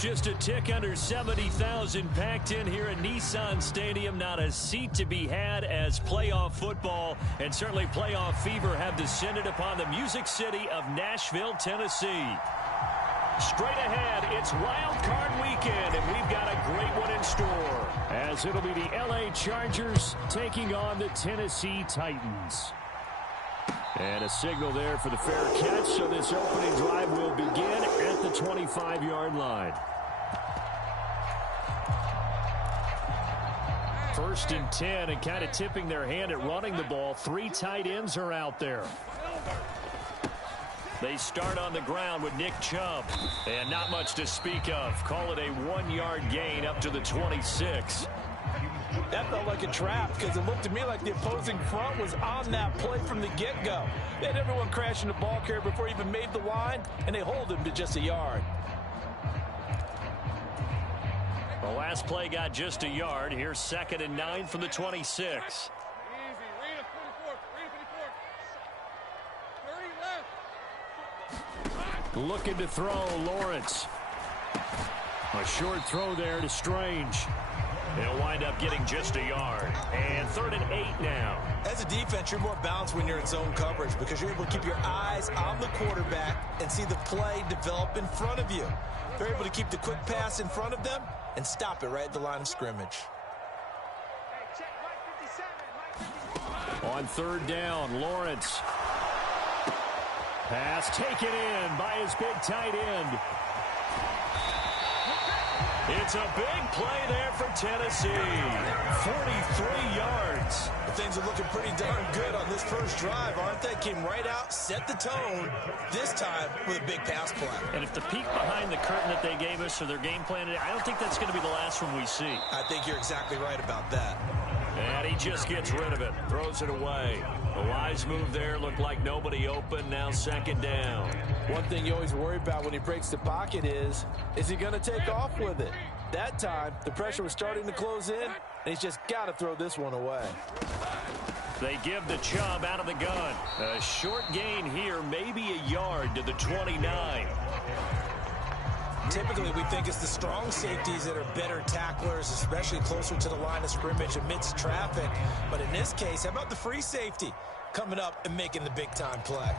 Just a tick under 70,000 packed in here at Nissan Stadium. Not a seat to be had as playoff football and certainly playoff fever have descended upon the Music City of Nashville, Tennessee. Straight ahead, it's wildcard weekend, and we've got a great one in store, as it'll be the LA Chargers taking on the Tennessee Titans. And a signal there for the fair catch, so this opening drive will begin at the 25-yard line. First and 10, and kind of tipping their hand at running the ball. 3 tight ends are out there. They start on the ground with Nick Chubb, and not much to speak of. Call it a 1-yard gain up to the 26. That felt like a trap because it looked to me like the opposing front was on that play from the get-go. They had everyone crashing the ball carrier before he even made the line, and they hold him to just a yard. The last play got just a yard. Here's 2nd and 9 from the 26. Looking to throw, Lawrence. A short throw there to Strange. They'll wind up getting just a yard. And 3rd and 8 now. As a defense, you're more balanced when you're in zone coverage because you're able to keep your eyes on the quarterback and see the play develop in front of you. You're able to keep the quick pass in front of them and stop it right at the line of scrimmage. On 3rd down, Lawrence. Pass taken in by his big tight end. It's a big play there for Tennessee. 43 yards. Things are looking pretty darn good on this first drive, aren't they? Came right out, set the tone, this time with a big pass play. And if the peek behind the curtain that they gave us or their game plan, I don't think that's going to be the last one we see. I think you're exactly right about that. And he just gets rid of it, throws it away. The wise move there, looked like nobody open, now 2nd down. One thing you always worry about when he breaks the pocket is he going to take off with it? That time, the pressure was starting to close in, and he's just got to throw this one away. They give the Chubb out of the gun. A short gain here, maybe a yard to the 29. Typically, we think it's the strong safeties that are better tacklers, especially closer to the line of scrimmage amidst traffic. But in this case, how about the free safety coming up and making the big-time play?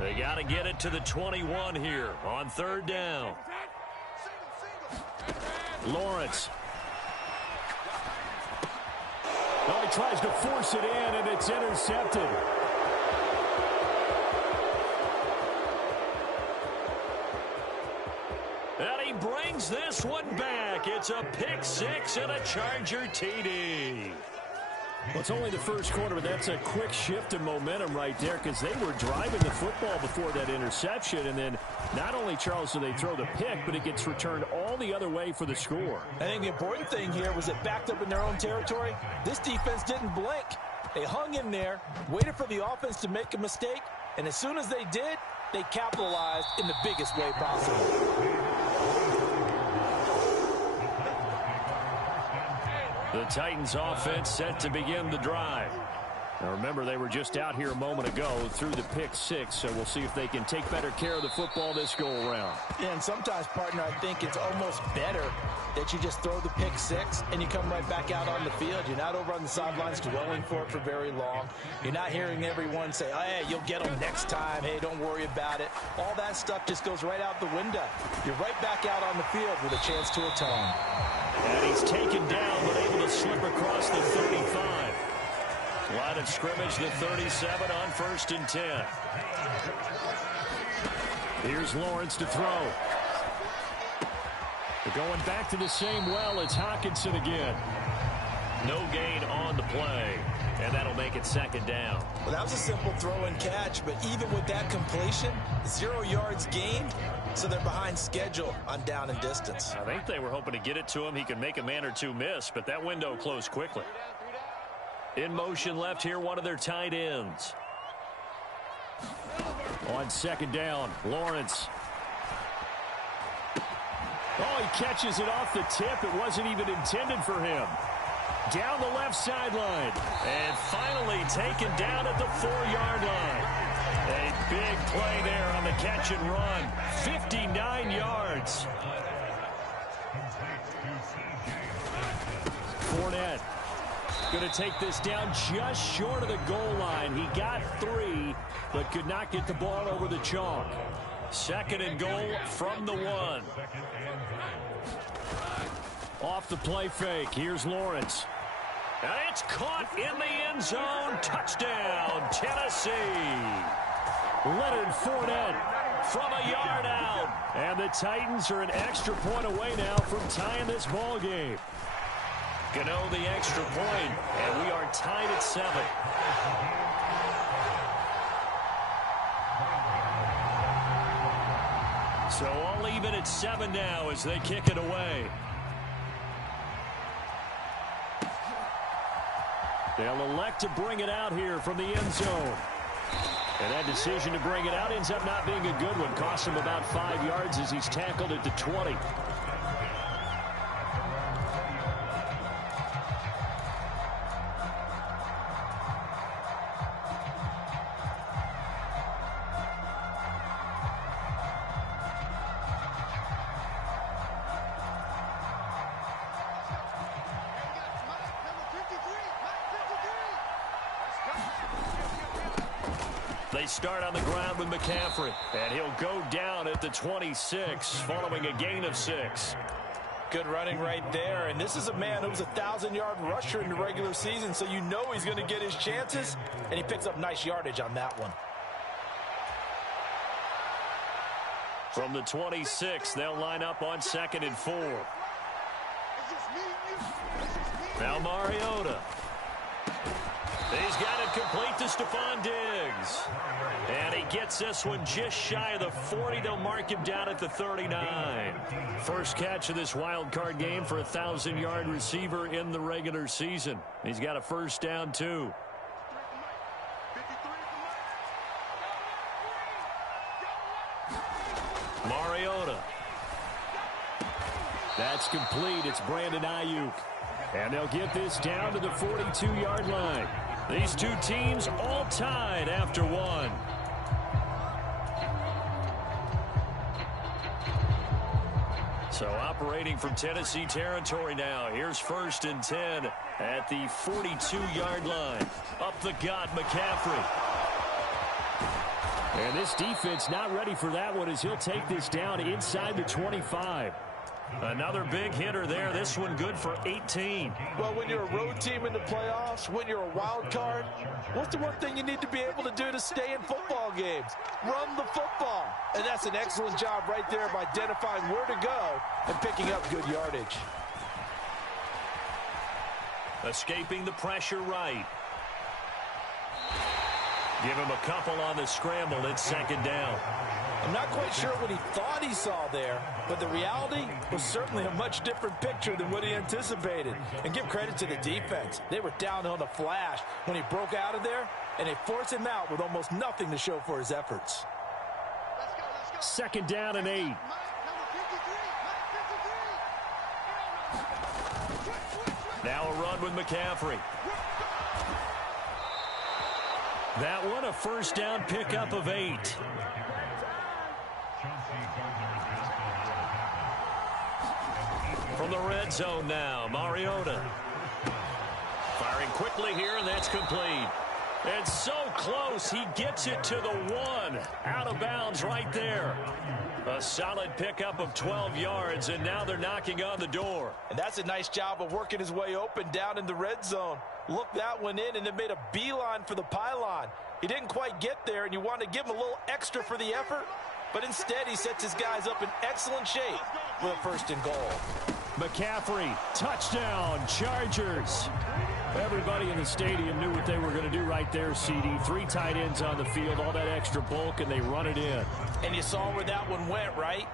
They got to get it to the 21 here on 3rd down. Lawrence. Oh, he tries to force it in, and it's intercepted. And he brings this one back. It's a pick 6 and a Charger TD. Well, it's only the first quarter, but that's a quick shift in momentum right there because they were driving the football before that interception. And then not only, Charles, do they throw the pick, but it gets returned all the other way for the score. I think the important thing here was it backed up in their own territory. This defense didn't blink. They hung in there, waited for the offense to make a mistake, and as soon as they did, they capitalized in the biggest way possible. The Titans offense set to begin the drive. Now remember, they were just out here a moment ago through the pick 6, so we'll see if they can take better care of the football this go-around. Yeah, and sometimes, partner, I think it's almost better that you just throw the pick 6 and you come right back out on the field. You're not over on the sidelines dwelling for it for very long. You're not hearing everyone say, oh, hey, you'll get them next time. Hey, don't worry about it. All that stuff just goes right out the window. You're right back out on the field with a chance to atone. And he's taken down, but able to slip across the 35. Line of scrimmage, the 37 on 1st and 10. Here's Lawrence to throw. They're going back to the same well. It's Hockenson again. No gain on the play, and that'll make it 2nd down. Well, that was a simple throw and catch, but even with that completion, 0 yards gained, so they're behind schedule on down and distance. I think they were hoping to get it to him. He could make a man or two miss, but that window closed quickly. In motion left here, one of their tight ends. On 2nd down, Lawrence. Oh, he catches it off the tip. It wasn't even intended for him. Down the left sideline. And finally taken down at the 4-yard line. A big play there on the catch and run. 59 yards. Fournette going to take this down just short of the goal line. He got 3, but could not get the ball over the chalk. 2nd and goal from the 1. Off the play fake. Here's Lawrence. And it's caught in the end zone. Touchdown, Tennessee. Leonard Fournette from a yard out. And the Titans are an extra point away now from tying this ball game. Gano the extra point, and we are tied at 7. So all even at 7 now as they kick it away. They'll elect to bring it out here from the end zone. And that decision to bring it out ends up not being a good one. Costs him about 5 yards as he's tackled at the 20. They start on the ground with McCaffrey, and he'll go down at the 26 following a gain of 6. Good running right there, and this is a man who was a 1,000-yard rusher in the regular season, so you know he's going to get his chances, and he picks up nice yardage on that one. From the 26, they'll line up on 2nd and 4. Now Mariota. He's got it complete to Stephon Diggs. And he gets this one just shy of the 40. They'll mark him down at the 39. First catch of this wild card game for a 1,000-yard receiver in the regular season. He's got a first down, too. Mariota. That's complete. It's Brandon Ayuk. And they'll get this down to the 42-yard line. These two teams all tied after 1. So operating from Tennessee territory now. Here's 1st and 10 at the 42-yard line. Up the gut, McCaffrey. And this defense not ready for that one as he'll take this down inside the 25. Another big hitter there. This one good for 18. Well, when you're a road team in the playoffs, when you're a wild card, what's the one thing you need to be able to do to stay in football games? Run the football. And that's an excellent job right there of identifying where to go and picking up good yardage. Escaping the pressure right. Give him a couple on the scramble. It's 2nd down. I'm not quite sure what he thought he saw there, but the reality was certainly a much different picture than what he anticipated. And give credit to the defense. They were down on the flash when he broke out of there, and they forced him out with almost nothing to show for his efforts. 2nd down and 8. Now a run with McCaffrey. That one a first down pickup of 8. From the red zone now, Mariota. Firing quickly here, and that's complete. And so close, he gets it to the 1. Out of bounds right there. A solid pickup of 12 yards, and now they're knocking on the door. And that's a nice job of working his way open down in the red zone. Looked that one in and then made a beeline for the pylon. He didn't quite get there, and you want to give him a little extra for the effort. But instead, he sets his guys up in excellent shape with a 1st and goal. McCaffrey, touchdown, Chargers. Everybody in the stadium knew what they were going to do right there, CD. 3 tight ends on the field, all that extra bulk, and they run it in. And you saw where that one went, right?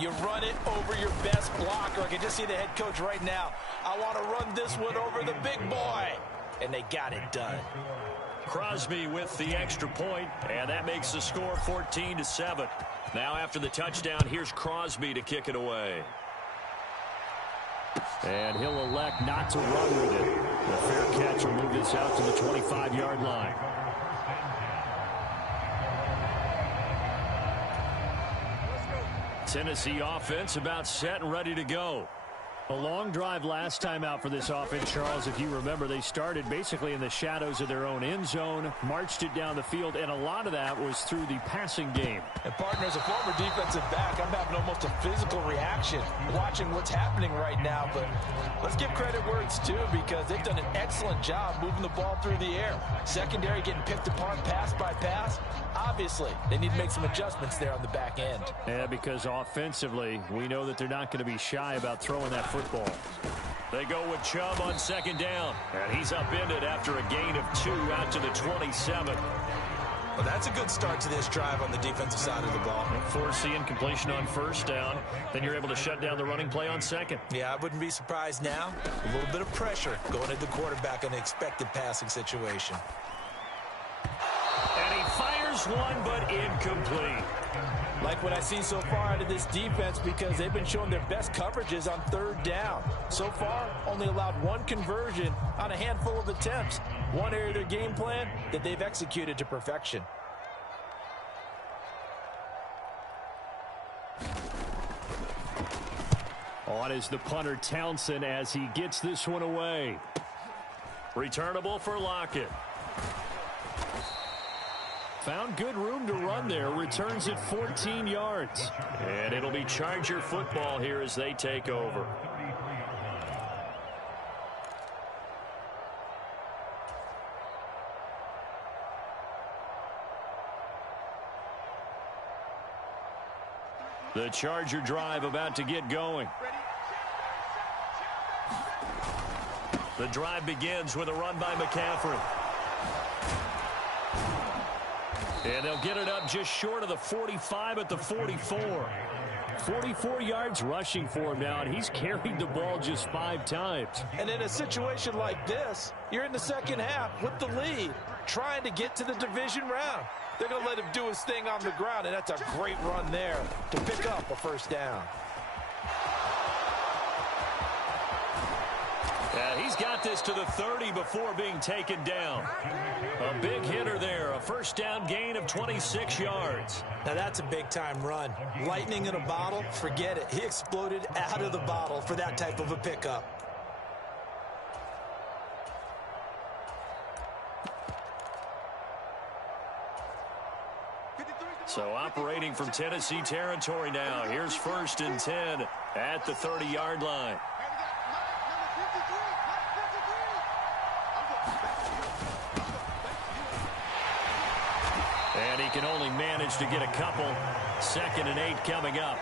You run it over your best blocker. I can just see the head coach right now. I want to run this one over the big boy. And they got it done. Crosby with the extra point, and that makes the score 14-7. Now after the touchdown, here's Crosby to kick it away. And he'll elect not to run with it. The fair catch will move this out to the 25-yard line. Tennessee offense about set and ready to go. A long drive last time out for this offense, Charles. If you remember, they started basically in the shadows of their own end zone, marched it down the field, and a lot of that was through the passing game. And partner, as a former defensive back, I'm having almost a physical reaction watching what's happening right now. But let's give credit where it's due, because they've done an excellent job moving the ball through the air. Secondary getting picked apart pass by pass. Obviously, they need to make some adjustments there on the back end. Yeah, because offensively, we know that they're not going to be shy about throwing that football. They go with Chubb on second down, and he's upended after a gain of 2 out to the 27. Well, that's a good start to this drive on the defensive side of the ball. Forcing incompletion on first down, then you're able to shut down the running play on second. Yeah, I wouldn't be surprised now. A little bit of pressure going at the quarterback in an expected passing situation. And he fires one, but incomplete. Like what I've seen so far out of this defense, because they've been showing their best coverages on third down. So far, only allowed 1 conversion on a handful of attempts. One area of their game plan that they've executed to perfection. On is the punter Townsend as he gets this one away. Returnable for Lockett. Found good room to run there. Returns it 14 yards. And it'll be Charger football here as they take over. The Charger drive about to get going. The drive begins with a run by McCaffrey. And they'll get it up just short of the 45 at the 44. 44 yards rushing for him now, and he's carried the ball just 5 times. And in a situation like this, you're in the second half with the lead, trying to get to the division round. They're going to let him do his thing on the ground, and that's a great run there to pick up a first down. He's got this to the 30 before being taken down. A big hitter there, a first down gain of 26 yards. Now that's a big-time run. Lightning in a bottle, forget it. He exploded out of the bottle for that type of a pickup. So operating from Tennessee territory now. Here's 1st and 10 at the 30-yard line. And he can only manage to get a couple. 2nd and 8 coming up.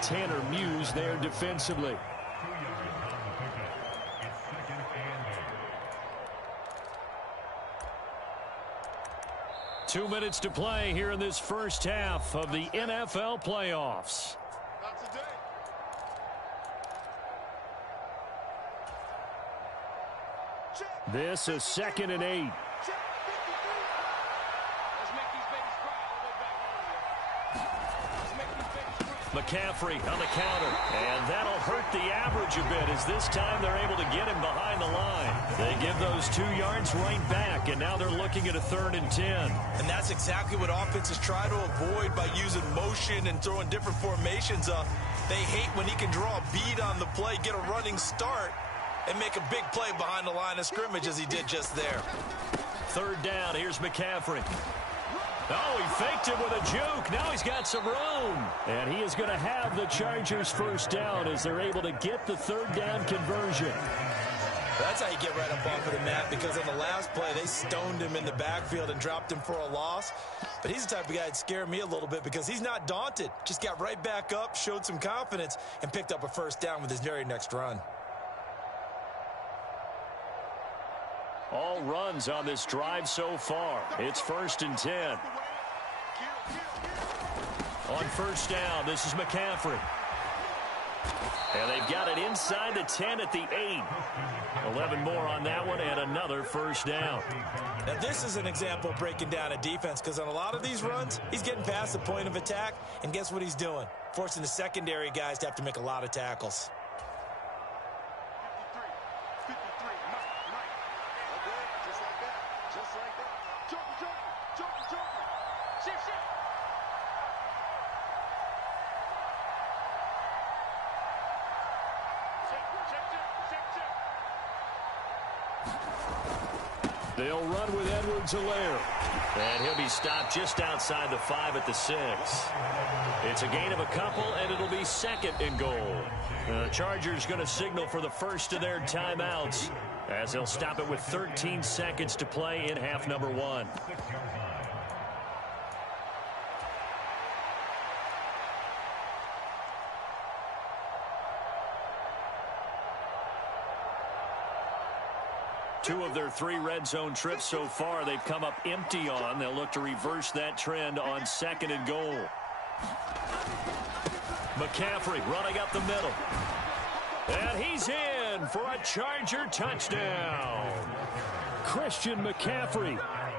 Tanner Muse there defensively. Two minutes to play here in this first half of the NFL playoffs. This is 2nd and 8. McCaffrey on the counter, and that'll hurt the average a bit as this time they're able to get him behind the line. They give those 2 yards right back, and now they're looking at a 3rd and 10. And that's exactly what offenses try to avoid by using motion and throwing different formations up. They hate when he can draw a bead on the play, get a running start, and make a big play behind the line of scrimmage as he did just there. 3rd down, here's McCaffrey. Oh, he faked it with a juke. Now he's got some room. And he is going to have the Chargers first down as they're able to get the 3rd down conversion. That's how you get right up off of the mat, because on the last play, they stoned him in the backfield and dropped him for a loss. But he's the type of guy that scared me a little bit because he's not daunted. Just got right back up, showed some confidence, and picked up a first down with his very next run. All runs on this drive so far. It's 1st and 10. On first down, this is McCaffrey. And they've got it inside the 10 at the 8. 11 more on that one and another first down. Now this is an example of breaking down a defense, because on a lot of these runs, he's getting past the point of attack, and guess what he's doing? Forcing the secondary guys to have to make a lot of tackles. They'll run with Edwards-Helaire. And he'll be stopped just outside the 5 at the 6. It's a gain of a couple, and it'll be 2nd and goal. The Chargers going to signal for the first of their timeouts as they'll stop it with 13 seconds to play in half number 1. Two of their 3 red zone trips so far they've come up empty on. They'll look to reverse that trend on 2nd and goal. McCaffrey running up the middle. And he's in for a Charger touchdown. Christian McCaffrey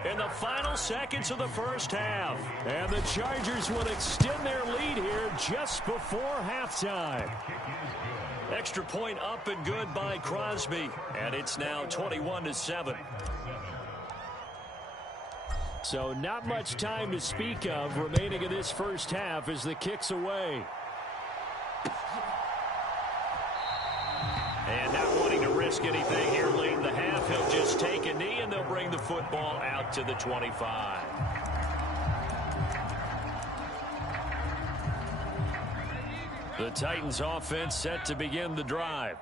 in the final seconds of the first half. And the Chargers will extend their lead here just before halftime. Extra point up and good by Crosby. And it's now 21-7. So not much time to speak of remaining in this first half as the kick's away. And not wanting to risk anything here late in the half, he'll just take a knee and they'll bring the football out to the 25. The Titans offense set to begin the drive.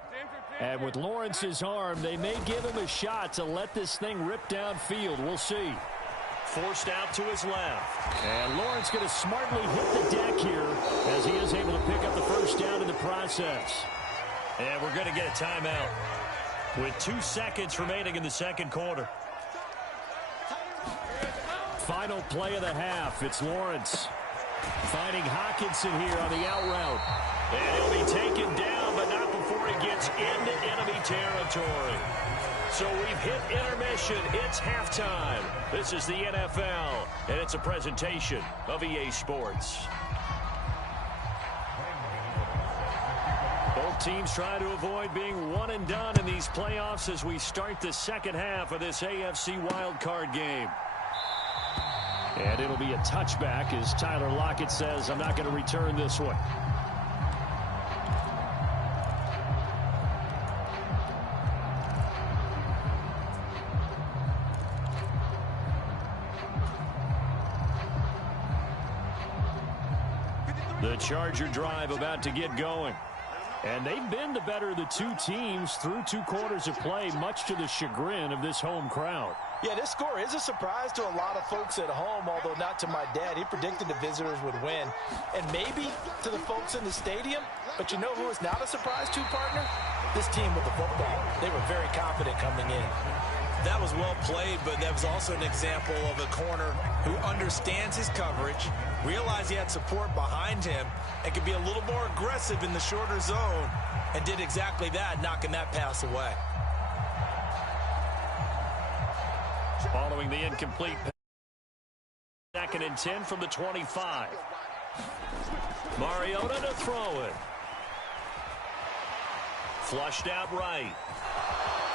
And with Lawrence's arm, they may give him a shot to let this thing rip downfield. We'll see. Forced out to his left. And Lawrence going to smartly hit the deck here as he is able to pick up the first down in the process. And we're going to get a timeout with 2 seconds remaining in the second quarter. Final play of the half. It's Lawrence finding Hockenson here on the out route. And he'll be taken down, but not before he gets into enemy territory. So we've hit intermission. It's halftime. This is the NFL, and it's a presentation of EA Sports. Both teams try to avoid being one and done in these playoffs as we start the second half of this AFC wildcard game. And it'll be a touchback as Tyler Lockett says, I'm not going to return this one. The Charger drive about to get going. And they've been the better of the 2 teams through 2 quarters of play, much to the chagrin of this home crowd. Yeah, this score is a surprise to a lot of folks at home, although not to my dad. He predicted the visitors would win. And maybe to the folks in the stadium. But you know who is not a surprise to, partner? This team with the football. They were very confident coming in. That was well played, but that was also an example of a corner who understands his coverage, realized he had support behind him, and could be a little more aggressive in the shorter zone, and did exactly that, knocking that pass away. Following the incomplete pass, 2nd and 10 from the 25. Mariota to throw it. Flushed out right.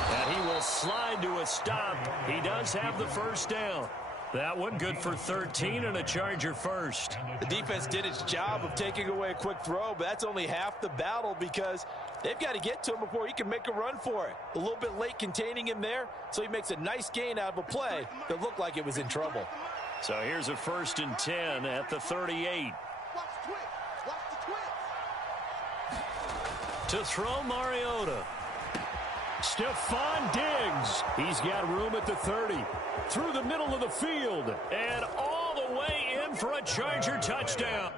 And he will slide to a stop. He does have the first down. That one good for 13 and a Charger first. The defense did its job of taking away a quick throw, but that's only half the battle because they've got to get to him before he can make a run for it. A little bit late containing him there, so he makes a nice gain out of a play that looked like it was in trouble. So here's a 1st and 10 at the 38. To throw Mariota. Stephon Diggs. He's got room at the 30. Through the middle of the field. And all the way in for a Charger touchdown.